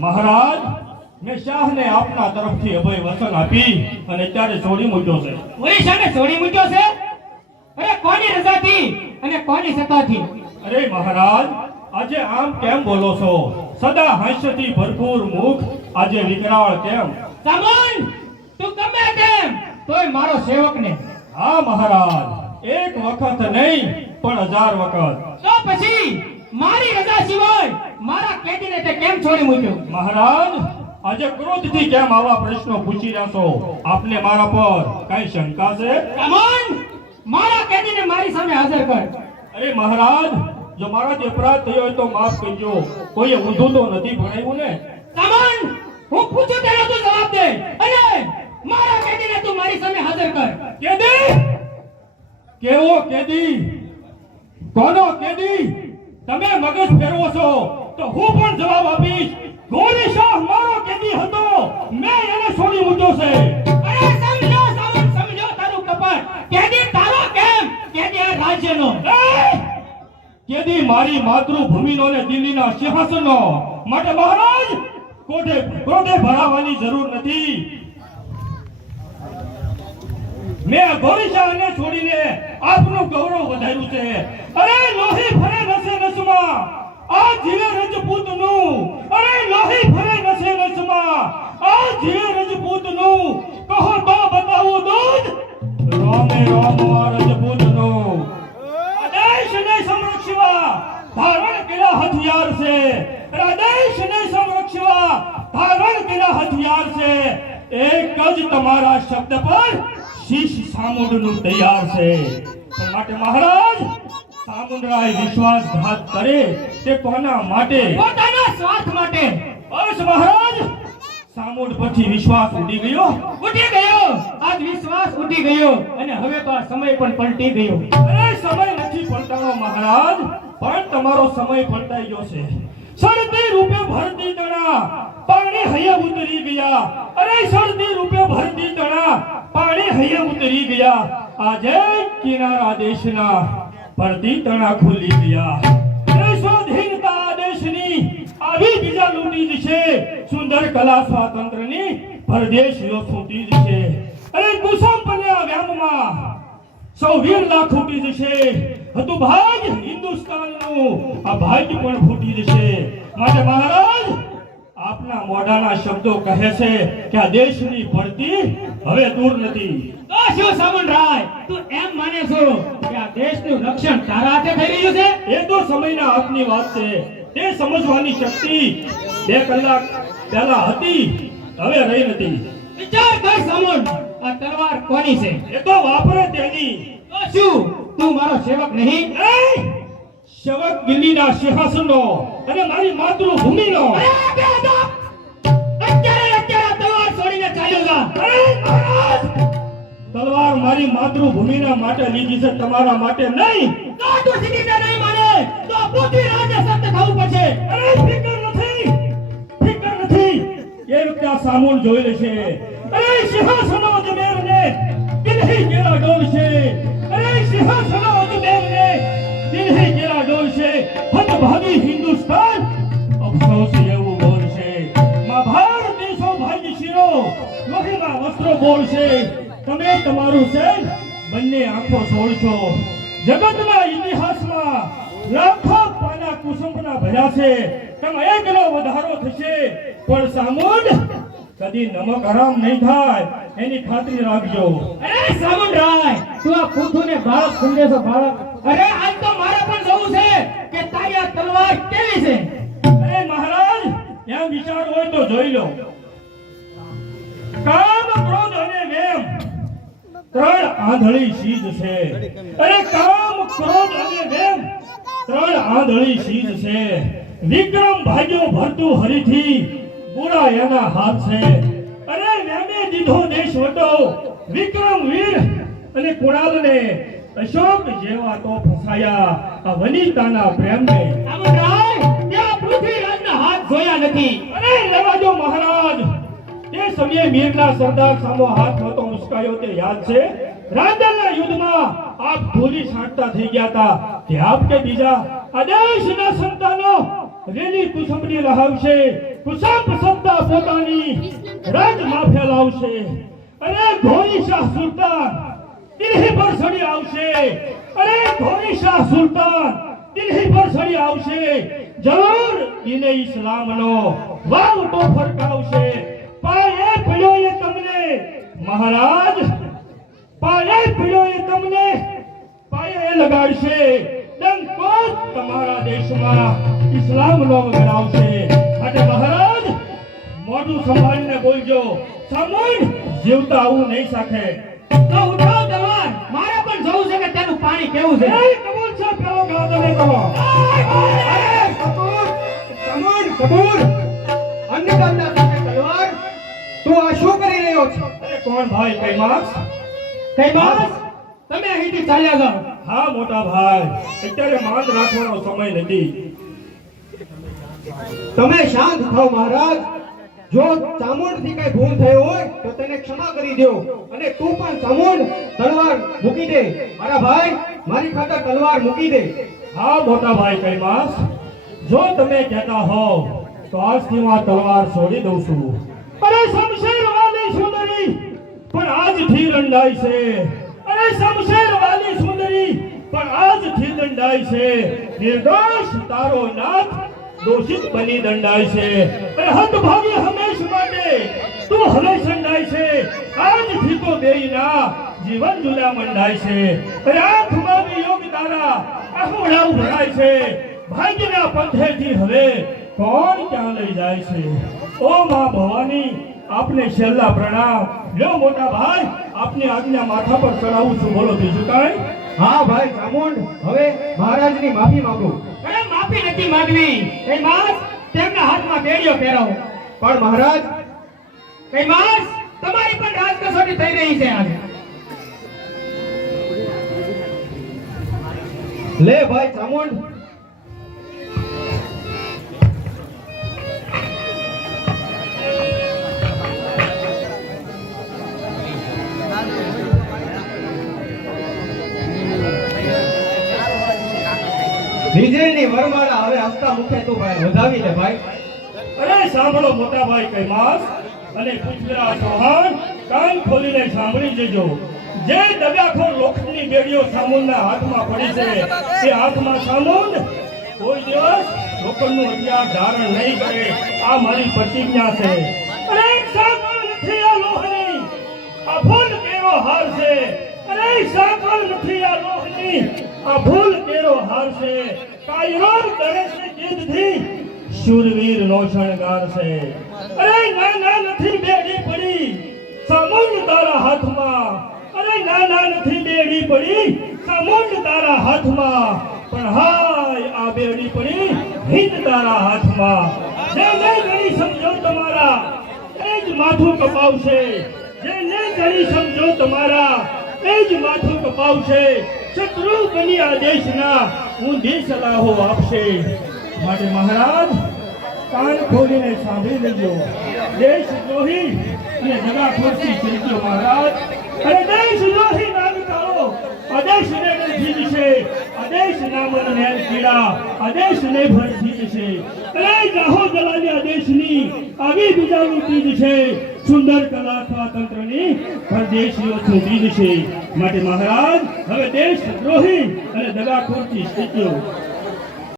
મહારાજ, મેં શાહને આપના તરફથી અભય વચન આપી અને ત્યારે છોડી મૂક્યો છે. ઓરિશાને છોડી મૂક્યો છે? અરે કોની રજાથી અને કોની સત્તાથી? અરે મહારાજ, આજે આમ કેમ બોલો છો? સદા હાસ્યથી ભરપૂર મુખ આજે વિકરાળ કેમ? સામુન, તું ગમે તેમ તોય મારો સેવક ને. હા મહારાજ, એક વખત નહીં પણ 1000 વખત. તો પછી મારી રજા સિવાય મારા કેદીને તે કેમ છોડી મૂક્યો? મહારાજ, આજે ક્રોધથી કેમ આવા પ્રશ્નો પૂછી રહ્યા છો? આપને મારા પર કઈ શંકા છે? સામુન, મારા કેદીને મારી સામે હાજર કર. અરે મહારાજ, જો મારાથી અપરાધ થયો હોય તો માફ કરજો. કોઈએ ઊંધું તો નથી ભણાવ્યું ને? સામુન, હું પૂછું તેનો તું જવાબ દે અને મારા કેદીને તું મારી સામે હાજર કર. કેદી? કેવો કેદી? કોનો કેદી? તમે મગજ ફેરવો છો તો હું પણ જવાબ આપીશ. ગોરી શાહ મારો કેદી હતો, મેં એને છોડી મૂક્યો છે. અરે સમજો સામુન, સમજો તારું કપટ. કેદી તારો કેમ? કેદી આ રાજ્યનો. કેદી મારી માતૃભૂમિનો ને દિલ્હીના સિંહાસનનો. માટે મહારાજ, ક્રોધે ભરાવાની જરૂર નથી. મેં ગોરી શાહને છોડીને આપનું ગૌરવ વધાર્યું છે. અરે લોહી ફરે નસે નસમાં, આ જીવે રજપૂતનું. અરે લોહી ફરે નસે નસમાં, આ જીવે રજપૂતનું. કહો તો બતાવું દૂધ, રોમે રોમવા રજપૂતનું. આ દેશને સંરક્ષવા ધારણ કર્યા હથિયાર છે. આ દેશને સંરક્ષવા ધારણ કર્યા હથિયાર છે. એક જ તમારા શબ્દ પર શીશ સામુંડનું તૈયાર છે. પણ માટે મહારાજ, સામુંડરાય વિશ્વાસઘાત કરે તે કોના માટે? પોતાના સ્વાર્થ માટે. બસ મહારાજ, સામુંડ પછી વિશ્વાસ ઉડી ગયો. ઉઠી ગયો. આજ વિશ્વાસ ઉઠી ગયો અને હવે તો આ સમય પણ પલટી ગયો. અરે સમય નથી પલટાણો મહારાજ, પણ તમારો સમય પલટાઈ ગયો છે. સળતી રૂપે ભરતી તણા પાણી હૈયે ઉતરી ગયા. અરે સળતી રૂપે ભરતી તણા પાણી હૈયે ઉતરી ગયા. આજે કિનારા દેશના ભરતી તણા ખુલી ગયા. અરે સ્વાધીનતા દેશની આવી બીજા લૂંટી જશે. સુંદર કલા સ્વાતંત્ર્યની પરદેશીઓ છૂટી જશે. અરે કુસુમ બન્યા વ્યામમાં સૌ વીર લાખ ફૂટી જશે. હતું ભાગ્ય હિન્દુસ્તાનનું, આ ભાગ્ય પણ ફૂટી જશે. માટે મહારાજ, આપના મોઢાના શબ્દો કહે છે કે આ દેશની ભરતી હવે દૂર નથી. તો શું સામુંડરાય, તું એમ માને છો કે આ દેશનું રક્ષણ તારા હાથે થઈ રહ્યું છે? એ તો સમયના હાથની વાત છે. તે સમજવાની શક્તિ 2 કલાક પહેલા હતી, હવે રહી નથી. વિચાર કર સામુંડ, આ તલવાર કોની છે? એ તો વાપરે તેની. તો શું તું મારો સેવક નહીં? સેવક દિલ્હીના સિંહાસનનો અને મારી માતૃભૂમિનો. અત્યારે તલવાર છોડીને ચાલ્યો જા. અરે મહારાજ, તલવાર મારી માતૃભૂમિના માટે લીધી છે, તમારા માટે નહીં. તો તું સીધી નહીં માને તો પૃથ્વીરાજને સત્ય થવું પડશે. અરે ફિકર નથી, ફિકર નથી. એ વખતે આ સામુંડ જોઈ લેશે. અરે સિંહાસનો અજમેરને દિલ્હી કેરા ડોલશે. અરે સિંહાસનો અજમેરને દિલ્હી કેરા ડોલશે. હતભાગી હિન્દુસ્તાન અફસોસ એવું બોલશે. માં ભારત દેશો ભાગી શિરો લોહીના વસ્ત્રો બોલશે. તમે તમારું સેન બંને આંખો છોડશો. જગતના ઇતિહાસમાં લાખો પાના કુસુમના ભર્યા છે. તમે એકનો વધારો થશે, પણ સામુંડ કદી નમક હરામ નહીં થાય એની ખાતરી રાખજો. અરે સામુંડરાય, તું આ પૂથુને બાળક સમજે છો? બાળક? અરે આજ તો મારે પણ જોવું છે કે તારી આ તલવાર કેવી છે. અરે મહારાજ, એમ વિચાર હોય તો જોઈ લો. કામ, ક્રોધ અને વેમ 3 આંધળી ચીજ છે. અરે કામ, ક્રોધ અને વેમ 3 આંધળી ચીજ છે. વિક્રમ ભાગ્યો ભરતું હરીથી, પૂરા એના હાથ છે. અરે વેમે દીધો દેશ વટો, વિક્રમ વીર અને કુણાલને અશોક જેવા તો ફસાયા આ વનિતાના પ્રેમને. સામુંડરાય, ત્યાં પૃથ્વીરાજના હાથ જોયા નથી. અરે લેવા દો મહારાજ, તે સમયે મીરના સરદાર સામો હાથ નહોતો મુસ્કાયો તે યાદ છે? રાંદલના યુદ્ધમાં આપ ધૂળી છાંટતા થઈ ગયા હતા. તે આપ કે બીજા આ દેશના સંતાનો રેલી કુસુમની લહાવશે. કુસંપ સત્તા પોતાની રાજમાં ફેલાવશે અને ઘોડી શાહ સુલતાન દિલ્હી પર ચડી આવશે અને ઘોડી શાહ સુલતાન દિલ્હી પર ચડી આવશે જરૂર એને ઇસ્લામનો વાવ તો ફરકાવશે પાયે પડ્યો એ તમને મહારાજ પાયે પડ્યો એ તમને પાયે લગાડશે ડંકો તમારા દેશમાં ઇસ્લામનો વગડાવશે અને મહારાજ મોઢું સંભાળીને બોલજો સામુંડ જીવતા આવું નહીં શકે તો ઉઠાવ તલવાર મારે પણ જોવું છે કે તેનું પાણી કેવું છે એ કબૂલ છે પેલો ગાવ તમે કહો કબૂલ અન્નદાતા સાથે તલવાર તું આ શું કરી રહ્યો છે? અરે કોણ ભાઈ કૈમાસ કૈલાસ તમે અહીંથી ચાલ્યા જાઓ હા મોટા ભાઈ અત્યારે માંદ રાખવાનો સમય નથી તમે શાંત થાઓ મહારાજ. જો ચામુંડથી કઈ ભૂલ થઈ હોય તો તેને ક્ષમા કરી દો અને તું પણ ચામુંડ તલવાર મૂકી દે. મારા ભાઈ મારી ખાતર તલવાર મૂકી દે. હા મોટા ભાઈ કૈમાસ જો તમે કહેતા હો તો આજથી હું આ તલવાર છોડી દઉં છું અરે શમશેર વાલી સુંદરી પણ આજથી દંડાઈ છે અરે શમશેર વાલી સુંદરી પણ આજથી દંડાઈ છે નિર્દોષ તારો નાથ દોષિત બની દંડાય છે અરે હતભાગી હંમેશ માટે તું હવે સંડાય છે આજથી તો બેયના જીવન જુલા મંડાય છે અરે આંખમાં વિયોગ તારા આહુડા ઉભરાય છે ભાગ્યના પંથેથી હવે કોણ ક્યાં લઈ જાય છે ઓ માં ભવાની આપને છેલ્લા પ્રણામ લ્યો મોટા ભાઈ આપની આજ્ઞા માથા પર ચડાવું છું બોલો બીજું કાંઈ હા ભાઈ ચામુંડ હવે મહારાજની માફી માંગુ. અરે માફી નથી માંગવી કૈલાસ તેમના હાથમાં બેડીઓ પહેરાવો પણ મહારાજ કૈલાસ તમારી પણ રાજકસોટી થઈ રહી છે આજે લે ભાઈ ચામુંડ વિજયની વરમાળા હવે હસતા મુખે તું ભાઈ વધાવી લે ભાઈ. અરે સાંભળો મોટા ભાઈ કૈલાસ અને પૃથ્વીરાજ ચૌહાણ કાન ખોલીને સાંભળી લેજો જે દગાખોર લોખંડની બેડીઓ સામુંડના હાથમાં પડી છે તે હાથમાં સામુંડ કોઈ દિવસ લોખંડનું હથિયાર ધારણ નહીં કરે આ મારી પ્રતિજ્ઞા છે અરે સાકળ નથી આ લોહની આ ભૂલ કેરો હાર છે અરે સાકળ નથી આ લોહની આ ભૂલ કેરો હાર છે કાયરો ગણેશની જીદથી શૂરવીર નો શણગાર છે અરે ના ના નથી બેડી પડી સામુંડ તારા હાથમાં અરે ના ના નથી બેડી પડી સામુંડ તારા હાથમાં પણ હાય આ બેડી પડી હિંદ તારા હાથમાં જે નહીં ગણી સમજો તમારા એ જ માથું કપાવશે જે નહીં ગણી સમજો તમારા એ જ માથું કપાવશે શત્રુ બની આ દેશના ઊંધી સલાહો આપશે માટે મહારાજ કાન ખોલીને સાંભળી લેજો દેશ દ્રોહી અને દગાખોરથી ચૂક્યો મહારાજ અરે દેશ દ્રોહી નાગરિકો આદેશને જીતશે આદેશ નામન નેલ કીડા આદેશને ભર જીતશે અરે જાહો જલાલી આદેશની આવી બીજાની ચીજ છે સુંદર કલા સ્વાતંત્રની પરદેશીઓથી બીજ છે માટે મહારાજ હવે દેશ દ્રોહી અને દગાખોરથી ચૂક્યો